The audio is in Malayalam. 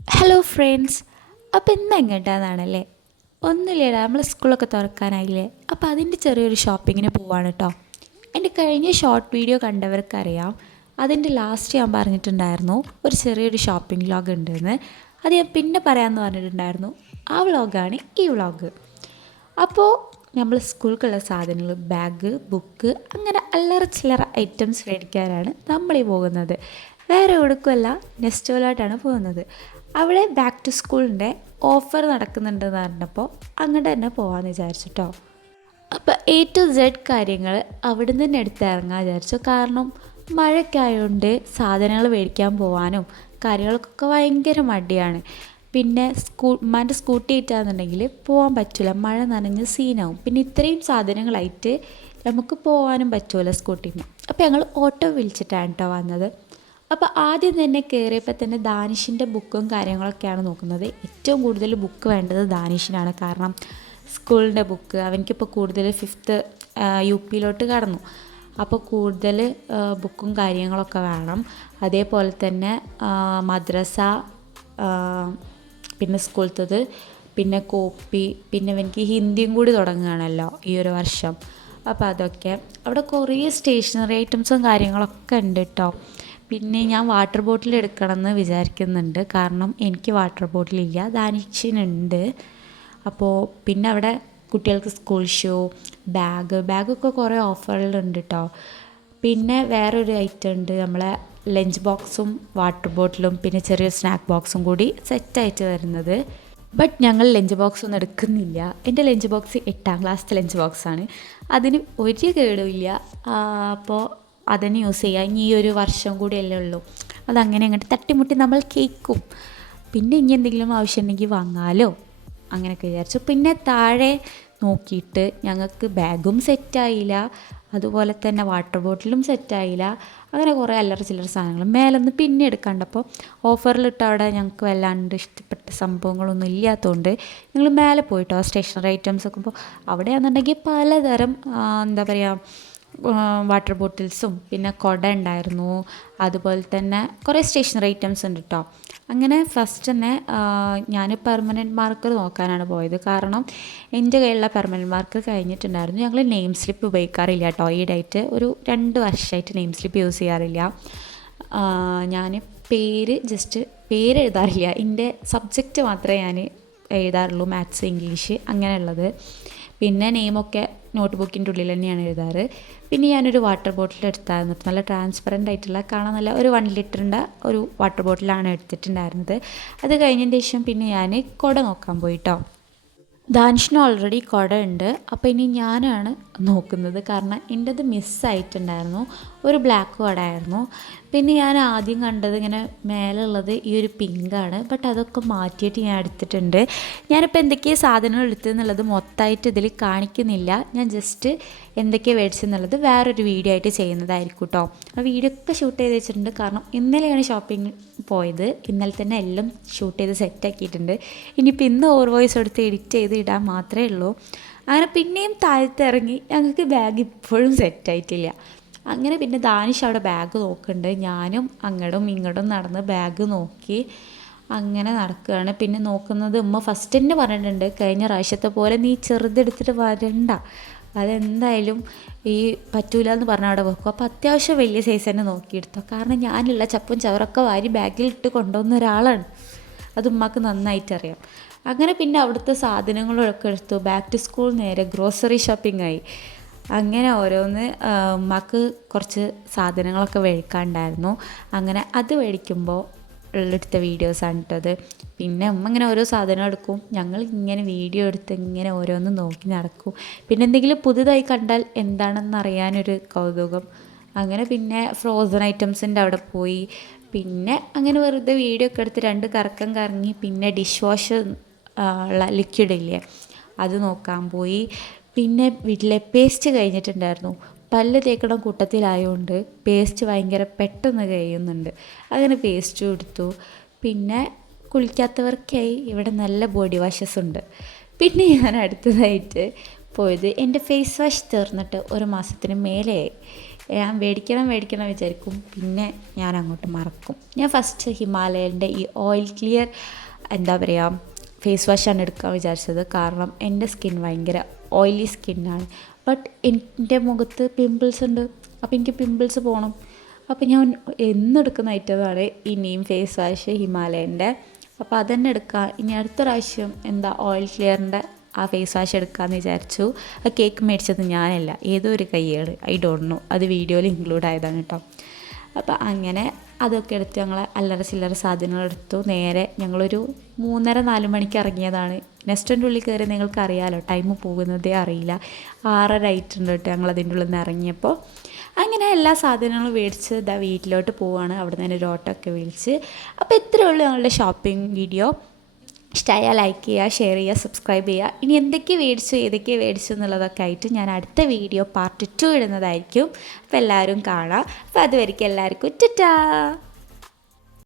Hello friends. അപ്പോൾ ഇന്ന് എങ്ങോട്ടാണെന്നാണല്ലേ? ഒന്നുമില്ലടാ, നമ്മൾ സ്കൂളൊക്കെ തുറക്കാനായില്ലേ, അപ്പോൾ അതിൻ്റെ ചെറിയൊരു ഷോപ്പിങ്ങിന് പോവാണ് കേട്ടോ. എൻ്റെ കഴിഞ്ഞ ഷോർട്ട് വീഡിയോ കണ്ടവർക്കറിയാം, അതിൻ്റെ ലാസ്റ്റ് ഞാൻ പറഞ്ഞിട്ടുണ്ടായിരുന്നു ഒരു ചെറിയൊരു ഷോപ്പിംഗ് വ്ളോഗ് ഉണ്ടെന്ന്. അത് ഞാൻ പിന്നെ പറയാമെന്ന് പറഞ്ഞിട്ടുണ്ടായിരുന്നു. ആ വ്ളോഗാണ് ഈ വ്ളോഗ്. അപ്പോൾ നമ്മൾ സ്കൂളിലേക്കുള്ള സാധനങ്ങൾ, ബാഗ്, ബുക്ക്, അങ്ങനെ അല്ലറ ചില്ലറ ഐറ്റംസ് മേടിക്കാനാണ് നമ്മളീ പോകുന്നത്. വേറെ എവിടേക്കുമല്ല, നെസ്റ്റോയിലോട്ടാണ് പോകുന്നത്. അവിടെ ബാക്ക് ടു സ്കൂളിൻ്റെ ഓഫർ നടക്കുന്നുണ്ടെന്ന് പറഞ്ഞപ്പോൾ അങ്ങോട്ട് തന്നെ പോകാമെന്ന് വിചാരിച്ചിട്ടോ. അപ്പോൾ A to Z കാര്യങ്ങൾ അവിടെ നിന്ന് തന്നെ എടുത്തിറങ്ങാൻ വിചാരിച്ചു. കാരണം മഴയൊക്കെ ആയതുകൊണ്ട് സാധനങ്ങൾ മേടിക്കാൻ പോകാനും കാര്യങ്ങൾക്കൊക്കെ ഭയങ്കര മടിയാണ്. പിന്നെ ഉമ്മാൻ്റെ സ്കൂട്ടി ആയിട്ടാണെന്നുണ്ടെങ്കിൽ പോകാൻ പറ്റില്ല, മഴ നനഞ്ഞ് സീനാവും. പിന്നെ ഇത്രയും സാധനങ്ങളായിട്ട് നമുക്ക് പോകാനും പറ്റുമല്ലോ സ്കൂട്ടിയിൽ. അപ്പോൾ ഞങ്ങൾ ഓട്ടോ വിളിച്ചിട്ടാണ് കേട്ടോ വന്നത്. അപ്പോൾ ആദ്യം തന്നെ കയറിയപ്പോൾ തന്നെ ദാനിഷിൻ്റെ ബുക്കും കാര്യങ്ങളൊക്കെയാണ് നോക്കുന്നത്. ഏറ്റവും കൂടുതൽ ബുക്ക് വേണ്ടത് ദാനിഷിനാണ്. കാരണം സ്കൂളിൻ്റെ ബുക്ക് അവനിക്കിപ്പോൾ കൂടുതൽ 5th UP കടന്നു. അപ്പോൾ കൂടുതൽ ബുക്കും കാര്യങ്ങളൊക്കെ വേണം. അതേപോലെ തന്നെ മദ്രസ, പിന്നെ സ്കൂളത്തത്, പിന്നെ കോപ്പി, പിന്നെ എനിക്ക് ഹിന്ദിയും കൂടി തുടങ്ങുകയാണല്ലോ ഈ ഒരു വർഷം. അപ്പോൾ അതൊക്കെ അവിടെ കുറേ സ്റ്റേഷനറി ഐറ്റംസും കാര്യങ്ങളൊക്കെ ഉണ്ട് കേട്ടോ. പിന്നെ ഞാൻ വാട്ടർ ബോട്ടിൽ എടുക്കണമെന്ന് വിചാരിക്കുന്നുണ്ട്. കാരണം എനിക്ക് വാട്ടർ ബോട്ടിലില്ല, ദാനിഷിനുണ്ട്. അപ്പോൾ പിന്നെ അവിടെ കുട്ടികൾക്ക് സ്കൂൾ ഷൂ, ബാഗൊക്കെ കുറേ ഓഫറിലുണ്ട് കേട്ടോ. പിന്നെ വേറൊരു ഐറ്റം ഉണ്ട്, നമ്മളെ ലഞ്ച് ബോക്സും വാട്ടർ ബോട്ടിലും പിന്നെ ചെറിയൊരു സ്നാക്ക് ബോക്സും കൂടി സെറ്റായിട്ട് വരുന്നത്. ബട്ട് ഞങ്ങൾ ലഞ്ച് ബോക്സ് ഒന്നും എടുക്കുന്നില്ല. എൻ്റെ ലഞ്ച് ബോക്സ് 8ാം ക്ലാസ്സിലെ ലഞ്ച് ബോക്സാണ്. അതിന് ഒരു കേടുമില്ല. അപ്പോൾ അതന്നെ യൂസ് ചെയ്യുക. ഇനി ഈ ഒരു വർഷം കൂടിയല്ലേ ഉള്ളൂ. അതങ്ങനെ അങ്ങോട്ട് തട്ടിമുട്ടി നമ്മൾ കേൾക്കും. പിന്നെ ഇനി എന്തെങ്കിലും ആവശ്യമുണ്ടെങ്കിൽ വാങ്ങാലോ, അങ്ങനെയൊക്കെ വിചാരിച്ചു. പിന്നെ താഴെ നോക്കിയിട്ട് ഞങ്ങൾക്ക് ബാഗും സെറ്റായില്ല, അതുപോലെ തന്നെ വാട്ടർ ബോട്ടിലും സെറ്റായില്ല. അങ്ങനെ കുറേ അല്ലറ ചില്ലറ സാധനങ്ങൾ മേലൊന്ന് പിന്നെ എടുക്കണ്ടപ്പോൾ ഓഫറിലിട്ട് അവിടെ ഞങ്ങൾക്ക് വല്ലാണ്ട് ഇഷ്ടപ്പെട്ട സംഭവങ്ങളൊന്നും ഇല്ലാത്തതുകൊണ്ട് ഞങ്ങൾ മേലെ പോയിട്ടോ സ്റ്റേഷനറി ഐറ്റംസ് ഒക്കെ. അപ്പോൾ അവിടെയാണെന്നുണ്ടെങ്കിൽ പലതരം എന്താ പറയുക വാട്ടർ ബോട്ടിൽസും പിന്നെ കുട ഉണ്ടായിരുന്നു. അതുപോലെ തന്നെ കുറേ സ്റ്റേഷനറി ഐറ്റംസ് ഉണ്ട് കേട്ടോ. അങ്ങനെ ഫസ്റ്റ് തന്നെ ഞാൻ പെർമനൻറ്റ് മാർക്കർ നോക്കാനാണ് പോയത്. കാരണം എൻ്റെ കയ്യിലുള്ള പെർമനൻറ്റ് മാർക്കർ കഴിഞ്ഞിട്ടുണ്ടായിരുന്നു. ഞങ്ങൾ നെയിം സ്ലിപ്പ് ഉപയോഗിക്കാറില്ല കേട്ടോ. ഈ ഡേറ്റ് ഒരു 2 വർഷമായിട്ട് നെയിം സ്ലിപ്പ് യൂസ് ചെയ്യാറില്ല. ഞാൻ പേര് എഴുതാറില്ല. എൻ്റെ സബ്ജക്റ്റ് മാത്രമേ ഞാൻ എഴുതാറുള്ളൂ, മാത്സ്, ഇംഗ്ലീഷ് അങ്ങനെയുള്ളത്. പിന്നെ നെയിമൊക്കെ നോട്ട് ബുക്കിൻ്റെ ഉള്ളിൽ തന്നെയാണ് എഴുതാറ്. പിന്നെ ഞാനൊരു വാട്ടർ ബോട്ടിൽ എടുത്തായിരുന്നു, നല്ല ട്രാൻസ്പെറൻ്റ് ആയിട്ടുള്ള, കാണാൻ നല്ല ഒരു 1 ലിറ്ററിൻ്റെ ഒരു വാട്ടർ ബോട്ടിലാണ് എടുത്തിട്ടുണ്ടായിരുന്നത്. അത് കഴിഞ്ഞതിന് ശേഷം പിന്നെ ഞാൻ കുട നോക്കാൻ പോയിട്ടോ. ദാനിഷിന് ഓൾറെഡി കുട ഉണ്ട്. അപ്പോൾ ഇനി ഞാനാണ് നോക്കുന്നത്. കാരണം എൻ്റെത് മിസ്സായിട്ടുണ്ടായിരുന്നു. ഒരു ബ്ലാക്ക് കുടയായിരുന്നു. പിന്നെ ഞാൻ ആദ്യം കണ്ടത് ഇങ്ങനെ മേലുള്ളത് ഈ ഒരു പിങ്കാണ്. ബട്ട് അതൊക്കെ മാറ്റിയിട്ട് ഞാൻ എടുത്തിട്ടുണ്ട്. ഞാനിപ്പോൾ എന്തൊക്കെയാണ് സാധനങ്ങൾ എടുത്തതെന്നുള്ളത് മൊത്തമായിട്ട് ഇതിൽ കാണിക്കുന്നില്ല. ഞാൻ ജസ്റ്റ് എന്തൊക്കെയാണ് മേടിച്ചെന്നുള്ളത് വേറൊരു വീഡിയോ ആയിട്ട് ചെയ്യുന്നതായിരിക്കും കേട്ടോ. ആ വീഡിയോ ഒക്കെ ഷൂട്ട് ചെയ്ത് വെച്ചിട്ടുണ്ട്. കാരണം ഇന്നലെയാണ് ഷോപ്പിംഗ് പോയത്. ഇന്നലെ തന്നെ എല്ലാം ഷൂട്ട് ചെയ്ത് സെറ്റാക്കിയിട്ടുണ്ട്. ഇനിയിപ്പോൾ ഇന്ന് ഓവർ വോയിസ് എടുത്ത് എഡിറ്റ് ചെയ്ത് ഇടാൻ മാത്രമേ ഉള്ളൂ. അങ്ങനെ പിന്നെയും താഴത്ത് ഇറങ്ങി. ഞങ്ങൾക്ക് ബാഗ് ഇപ്പോഴും സെറ്റായിട്ടില്ല. അങ്ങനെ പിന്നെ ദാനിഷ് അവിടെ ബാഗ് നോക്കുന്നുണ്ട്. ഞാനും അങ്ങോട്ടും ഇങ്ങോട്ടും നടന്ന് ബാഗ് നോക്കി അങ്ങനെ നടക്കുകയാണ്. പിന്നെ നോക്കുന്നത് ഉമ്മ ഫസ്റ്റ് തന്നെ പറഞ്ഞിട്ടുണ്ട്, കഴിഞ്ഞ പ്രാവശ്യത്തെ പോലെ നീ ചെറുതെടുത്തിട്ട് വരണ്ട, അതെന്തായാലും ഈ പറ്റൂല എന്ന് പറഞ്ഞാൽ അവിടെ വെക്കും. അപ്പോൾ അത്യാവശ്യം വലിയ സൈസ് തന്നെ നോക്കിയെടുത്തോ. കാരണം ഞാനുള്ള ചപ്പും ചവറൊക്കെ വാരി ബാഗിലിട്ട് കൊണ്ടുവന്ന ഒരാളാണ്. അത് ഉമ്മക്ക് നന്നായിട്ടറിയാം. അങ്ങനെ പിന്നെ അവിടുത്തെ സാധനങ്ങളൊക്കെ എടുത്തു. ബാക്ക് ടു സ്കൂൾ നേരെ ഗ്രോസറി ഷോപ്പിംഗ് ആയി. അങ്ങനെ ഓരോന്ന് ഉമ്മക്ക് കുറച്ച് സാധനങ്ങളൊക്കെ മേടിക്കാനുണ്ടായിരുന്നു. അങ്ങനെ അത് മേടിക്കുമ്പോൾ എടുത്ത വീഡിയോസാണ് ഇട്ടത്. പിന്നെ ഉമ്മ ഇങ്ങനെ ഓരോ സാധനം എടുക്കും, ഞങ്ങൾ ഇങ്ങനെ വീഡിയോ എടുത്ത് ഇങ്ങനെ ഓരോന്ന് നോക്കി നടക്കും. പിന്നെ എന്തെങ്കിലും പുതുതായി കണ്ടാൽ എന്താണെന്ന് അറിയാനൊരു കൗതുകം. അങ്ങനെ പിന്നെ ഫ്രോസൺ ഐറ്റംസിൻ്റെ അവിടെ പോയി. പിന്നെ അങ്ങനെ വെറുതെ വീഡിയോ ഒക്കെ എടുത്ത് 2 കറക്കം കറങ്ങി. പിന്നെ ഡിഷ് വാഷ് ഉള്ള ലിക്വിഡില്ലേ, അത് നോക്കാൻ പോയി. പിന്നെ വീട്ടിലെ പേസ്റ്റ് കഴിഞ്ഞിട്ടുണ്ടായിരുന്നു. പല്ല് തേക്കണ കൂട്ടത്തിലായതുകൊണ്ട് പേസ്റ്റ് ഭയങ്കര പെട്ടെന്ന് കഴിയുന്നുണ്ട്. അങ്ങനെ പേസ്റ്റും എടുത്തു. പിന്നെ കുളിക്കാത്തവർക്കായി ഇവിടെ നല്ല ബോഡി വാഷസ് ഉണ്ട്. പിന്നെ ഞാൻ അടുത്തതായിട്ട് പോയത് എൻ്റെ ഫേസ് വാഷ് തീർന്നിട്ട് 1 മാസത്തിന് മേലെയായി. ഞാൻ മേടിക്കണം വിചാരിക്കും, പിന്നെ ഞാൻ അങ്ങോട്ട് മറക്കും. ഞാൻ ഫസ്റ്റ് ഹിമാലയൻ്റെ ഈ ഓയിൽ ക്ലിയർ എന്താ പറയുക ഫേസ് വാഷാണ് എടുക്കാൻ വിചാരിച്ചത്. കാരണം എൻ്റെ സ്കിൻ ഭയങ്കര ഓയിലി സ്കിന്നാണ്. ബട്ട് എൻ്റെ മുഖത്ത് പിമ്പിൾസ് ഉണ്ട്. അപ്പോൾ എനിക്ക് പിമ്പിൾസ് പോകണം. അപ്പോൾ ഞാൻ എന്നെടുക്കുന്ന ഐറ്റമാണ് ഈ നീം ഫേസ് വാഷ് ഹിമാലയൻ്റെ. അപ്പോൾ അതന്നെ എടുക്കാം. ഇനി അടുത്ത പ്രാവശ്യം എന്താ ഓയിൽ ക്ലിയറിൻ്റെ ആ ഫേസ് വാഷ് എടുക്കാമെന്ന് വിചാരിച്ചു. ആ കേക്ക് മേടിച്ചത് ഞാനല്ല, ഏതോ ഒരു കയ്യാണ്, ഐ ഡോണ്ട് നോ, അത് വീഡിയോയിൽ ഇൻക്ലൂഡ് ആയതാണ് കേട്ടോ. അപ്പോൾ അങ്ങനെ അതൊക്കെ എടുത്ത് ഞങ്ങൾ അല്ലറ ചില്ലറ സാധനങ്ങളെടുത്തു. നേരെ ഞങ്ങളൊരു 3:30-4 മണിക്ക് ഇറങ്ങിയതാണ്. നെസ്റ്റൻ്റെ ഉള്ളിൽ കയറി നിങ്ങൾക്ക് അറിയാമല്ലോ, ടൈം പോകുന്നതേ അറിയില്ല. 6:30 ആയിട്ടുണ്ട് കേട്ടോ ഞങ്ങളതിൻ്റെ ഉള്ളിൽ നിന്ന് ഇറങ്ങിയപ്പോൾ. അങ്ങനെ എല്ലാ സാധനങ്ങളും മേടിച്ച് ഇതാ വീട്ടിലോട്ട് പോവുകയാണ്. അവിടെ നിന്ന് ഒരു ഓട്ടോയൊക്കെ വിളിച്ച്. അപ്പോൾ ഇത്രയേ ഉള്ളൂ ഞങ്ങളുടെ ഷോപ്പിംഗ് വീഡിയോ. ഇഷ്ടമായാൽ ലൈക്ക് ചെയ്യുക, ഷെയർ ചെയ്യുക, സബ്സ്ക്രൈബ് ചെയ്യുക. ഇനി എന്തൊക്കെ മേടിച്ചു ഏതൊക്കെ മേടിച്ചു എന്നുള്ളതൊക്കെ ആയിട്ട് ഞാൻ അടുത്ത വീഡിയോ പാർട്ട് 2 ഇടുന്നതായിരിക്കും. അപ്പോൾ എല്ലാവരും കാണാം. അപ്പോൾ അതുവരെയ്ക്കും എല്ലാവർക്കും ടാറ്റാ.